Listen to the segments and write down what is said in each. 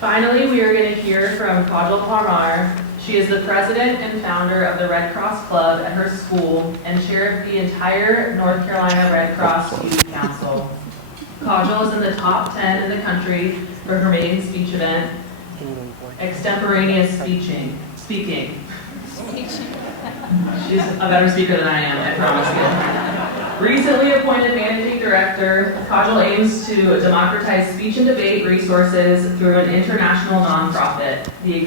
Finally, we are going to hear from Kajal Parmar. She is the president and founder of the Red Cross Club at her school and chair of the entire North Carolina Red Cross Youth Council. Kajal is in the top 10 in the country for her maiden speech event, extemporaneous speaking. She's a better speaker than I am, I promise you. Recently appointed managing director, Kajal aims to democratize speech and debate resources through an international nonprofit, the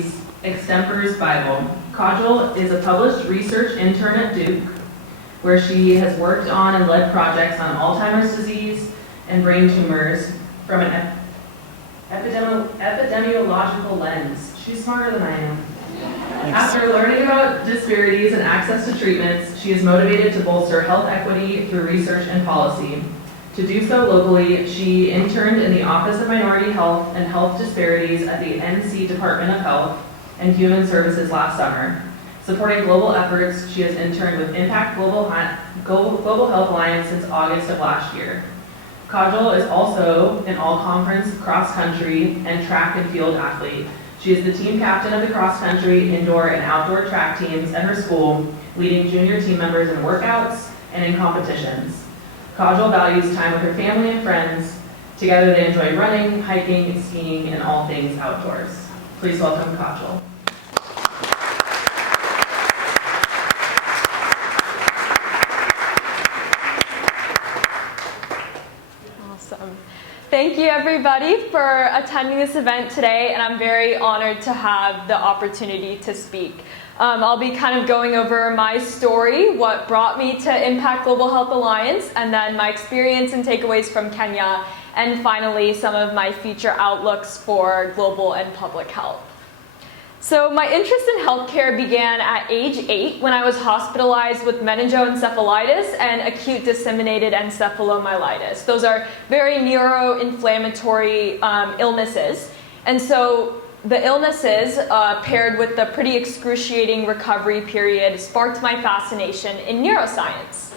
Extempers Bible. Kajal is a published research intern at Duke, where she has worked on and led projects on Alzheimer's disease and brain tumors from an epidemiological lens. She's smarter than I am. Thanks. After learning about disparities and access to treatments, she is motivated to bolster health equity through research and policy. To do so locally, she interned in the Office of Minority Health and Health Disparities at the NC Department of Health and Human Services last summer. Supporting global efforts, she has interned with Impact Global Health Alliance since August of last year. Kajal is also an all-conference cross-country and track and field athlete. She is the team captain of the cross-country, indoor, and outdoor track teams at her school, leading junior team members in workouts and in competitions. Kajal values time with her family and friends. Together they enjoy running, hiking, skiing, and all things outdoors. Please welcome Kajal. Thank you everybody for attending this event today, and I'm very honored to have the opportunity to speak. I'll be kind of going over my story, what brought me to Impact Global Health Alliance, and then my experience and takeaways from Kenya, and finally some of my future outlooks for global and public health. So my interest in healthcare began at age 8 when I was hospitalized with meningoencephalitis and acute disseminated encephalomyelitis. Those are very neuroinflammatory illnesses. And so the illnesses paired with the pretty excruciating recovery period sparked my fascination in neuroscience.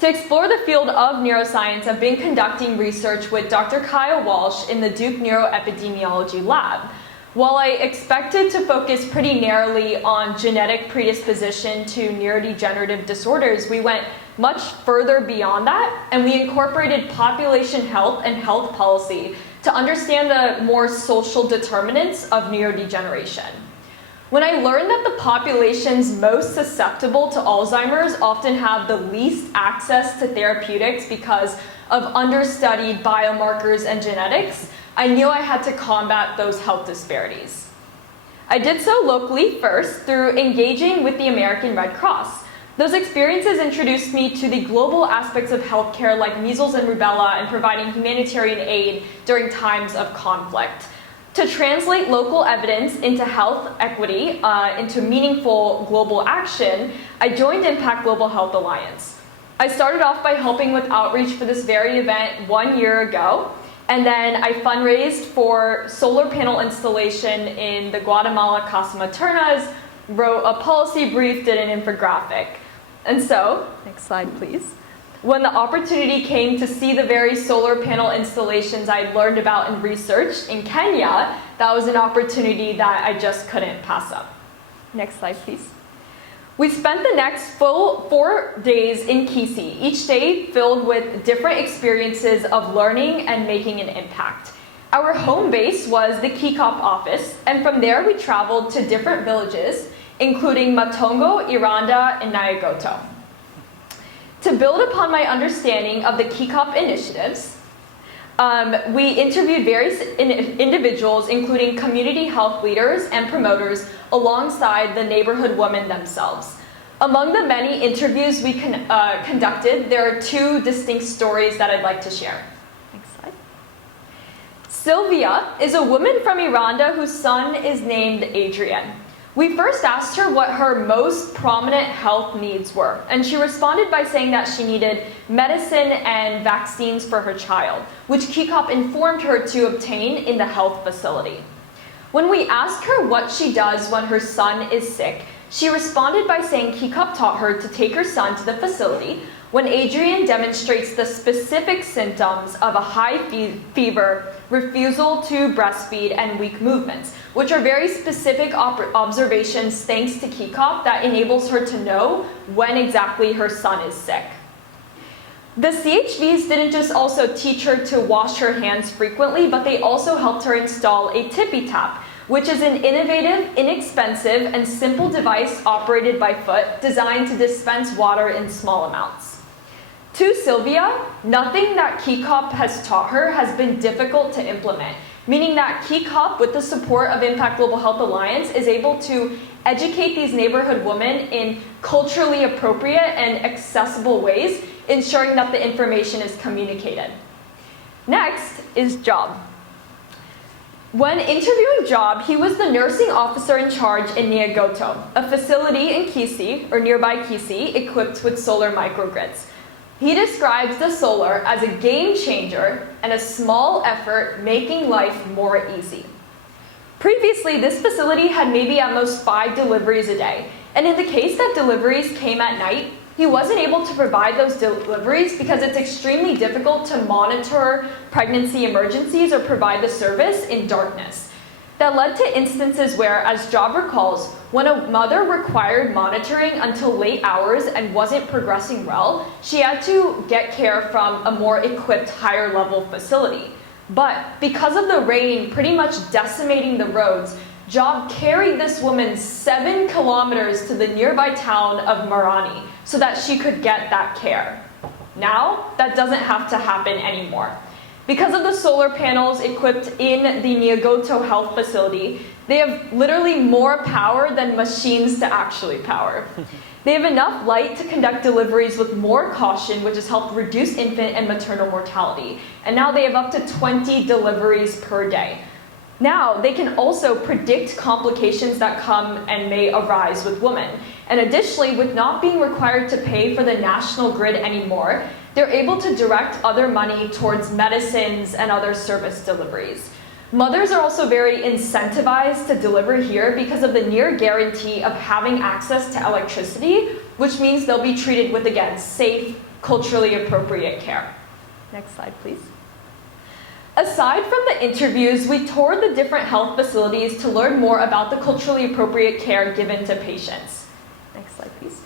To explore the field of neuroscience, I've been conducting research with Dr. Kyle Walsh in the Duke Neuroepidemiology Lab. While I expected to focus pretty narrowly on genetic predisposition to neurodegenerative disorders, we went much further beyond that, and we incorporated population health and health policy to understand the more social determinants of neurodegeneration. When I learned that the populations most susceptible to Alzheimer's often have the least access to therapeutics because of understudied biomarkers and genetics, I knew I had to combat those health disparities. I did so locally first through engaging with the American Red Cross. Those experiences introduced me to the global aspects of healthcare like measles and rubella and providing humanitarian aid during times of conflict. To translate local evidence into health equity, into meaningful global action, I joined Impact Global Health Alliance. I started off by helping with outreach for this very event 1 year ago. And then I fundraised for solar panel installation in the Guatemala Casa Maternas, wrote a policy brief, did an infographic. And so, next slide please. When the opportunity came to see the very solar panel installations I had learned about in research in Kenya, that was an opportunity that I just couldn't pass up. Next slide please. We spent the next full 4 days in Kisi, each day filled with different experiences of learning and making an impact. Our home base was the KICOP office, and from there we traveled to different villages, including Matongo, Iranda, and Nyagoto. To build upon my understanding of the KICOP initiatives, we interviewed various individuals, including community health leaders and promoters, alongside the neighborhood women themselves. Among the many interviews we conducted, there are 2 distinct stories that I'd like to share. Next slide. Sylvia is a woman from Iranda whose son is named Adrian. We first asked her what her most prominent health needs were, and she responded by saying that she needed medicine and vaccines for her child, which KICOP informed her to obtain in the health facility. When we asked her what she does when her son is sick, She responded by saying Kikop taught her to take her son to the facility when Adrian demonstrates the specific symptoms of a high fever, refusal to breastfeed, and weak movements, which are very specific observations thanks to Kikop that enables her to know when exactly her son is sick. The CHVs didn't just also teach her to wash her hands frequently, but they also helped her install a tippy tap, which is an innovative, inexpensive, and simple device operated by foot designed to dispense water in small amounts. To Sylvia, nothing that Kikop has taught her has been difficult to implement, meaning that Kikop, with the support of Impact Global Health Alliance, is able to educate these neighborhood women in culturally appropriate and accessible ways, ensuring that the information is communicated. Next is Job. When interviewing Job, he was the nursing officer in charge in Niagoto, a facility in Kisi, or nearby Kisi, equipped with solar microgrids. He describes the solar as a game changer and a small effort making life more easy. Previously, this facility had maybe at most 5 deliveries a day, and in the case that deliveries came at night, he wasn't able to provide those deliveries because it's extremely difficult to monitor pregnancy emergencies or provide the service in darkness. That led to instances where, as Job recalls, when a mother required monitoring until late hours and wasn't progressing well, she had to get care from a more equipped, higher level facility. But because of the rain pretty much decimating the roads, Job carried this woman 7 kilometers to the nearby town of Marani so that she could get that care. Now, that doesn't have to happen anymore. Because of the solar panels equipped in the Niagoto Health Facility, they have literally more power than machines to actually power. They have enough light to conduct deliveries with more caution, which has helped reduce infant and maternal mortality. And now they have up to 20 deliveries per day. Now, they can also predict complications that come and may arise with women. And additionally, with not being required to pay for the national grid anymore, they're able to direct other money towards medicines and other service deliveries. Mothers are also very incentivized to deliver here because of the near guarantee of having access to electricity, which means they'll be treated with, again, safe, culturally appropriate care. Next slide, please. Aside from the interviews, we toured the different health facilities to learn more about the culturally appropriate care given to patients. Next slide, please.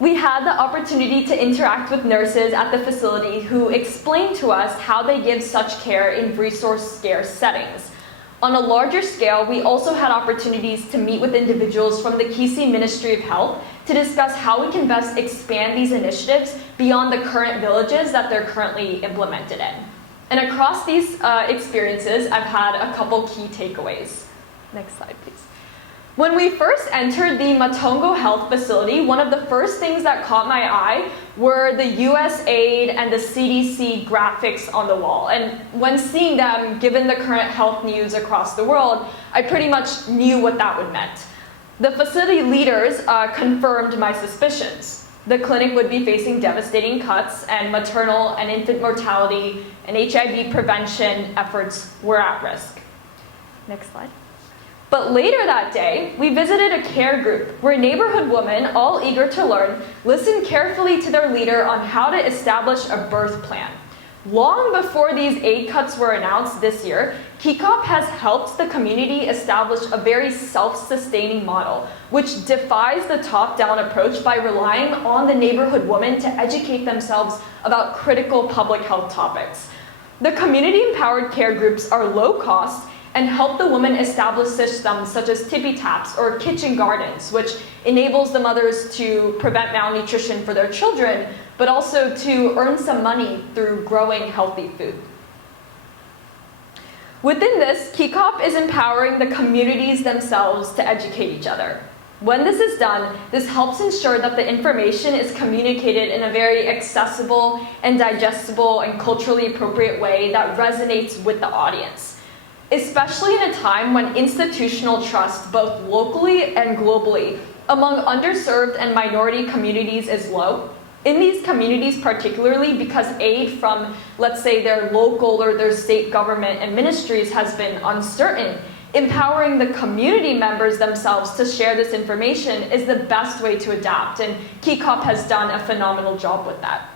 We had the opportunity to interact with nurses at the facility who explained to us how they give such care in resource-scarce settings. On a larger scale, we also had opportunities to meet with individuals from the Kisi Ministry of Health to discuss how we can best expand these initiatives beyond the current villages that they're currently implemented in. And across these experiences, I've had a couple key takeaways. Next slide, please. When we first entered the Matongo Health Facility, one of the first things that caught my eye were the USAID and the CDC graphics on the wall. And when seeing them, given the current health news across the world, I pretty much knew what that would mean. The facility leaders confirmed my suspicions. The clinic would be facing devastating cuts, and maternal and infant mortality and HIV prevention efforts were at risk. Next slide. But later that day, we visited a care group where neighborhood women, all eager to learn, listened carefully to their leader on how to establish a birth plan. Long before these aid cuts were announced this year, Kikop has helped the community establish a very self-sustaining model, which defies the top-down approach by relying on the neighborhood women to educate themselves about critical public health topics. The community-empowered care groups are low cost and help the women establish systems such as tippy taps or kitchen gardens, which enables the mothers to prevent malnutrition for their children, but also to earn some money through growing healthy food. Within this, Kikop is empowering the communities themselves to educate each other. When this is done, this helps ensure that the information is communicated in a very accessible and digestible and culturally appropriate way that resonates with the audience. Especially in a time when institutional trust, both locally and globally, among underserved and minority communities is low. In these communities particularly, because aid from, let's say, their local or their state government and ministries has been uncertain, empowering the community members themselves to share this information is the best way to adapt, and KeyCop has done a phenomenal job with that.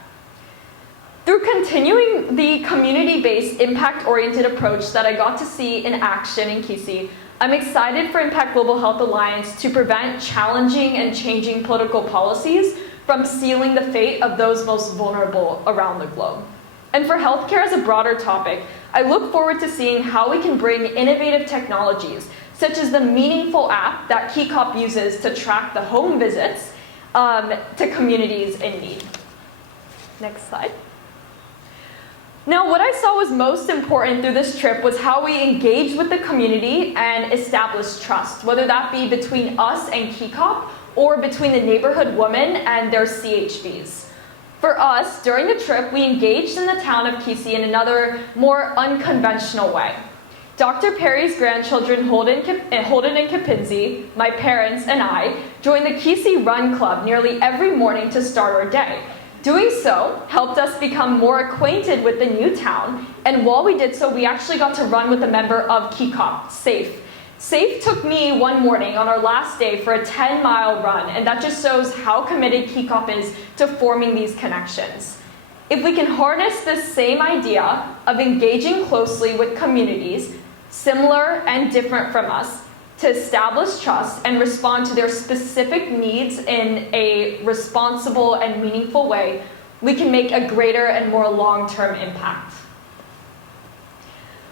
Through continuing the community-based, impact-oriented approach that I got to see in action in Kisi, I'm excited for Impact Global Health Alliance to prevent challenging and changing political policies from sealing the fate of those most vulnerable around the globe. And for healthcare as a broader topic, I look forward to seeing how we can bring innovative technologies, such as the Meaningful app that KeyCop uses to track the home visits, to communities in need. Next slide. Now, what I saw was most important through this trip was how we engaged with the community and established trust, whether that be between us and KeyCop or between the neighborhood women and their CHVs. For us, during the trip, we engaged in the town of Kisi in another, more unconventional way. Dr. Perry's grandchildren, Holden and Kipinzi, my parents, and I joined the Kisi Run Club nearly every morning to start our day. Doing so helped us become more acquainted with the new town, and while we did so, we actually got to run with a member of KeyCop, Safe. Safe took me one morning on our last day for a 10-mile run, and that just shows how committed KeyCop is to forming these connections. If we can harness this same idea of engaging closely with communities, similar and different from us, to establish trust and respond to their specific needs in a responsible and meaningful way, we can make a greater and more long-term impact.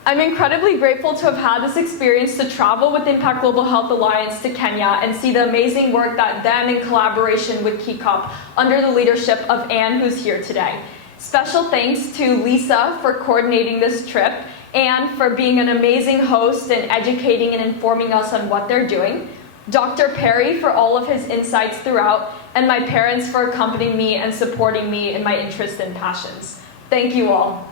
I'm incredibly grateful to have had this experience to travel with Impact Global Health Alliance to Kenya and see the amazing work that them in collaboration with KeyCop under the leadership of Anne, who's here today. Special thanks to Lisa for coordinating this trip and for being an amazing host and educating and informing us on what they're doing, Dr. Perry for all of his insights throughout, and my parents for accompanying me and supporting me in my interests and passions. Thank you all.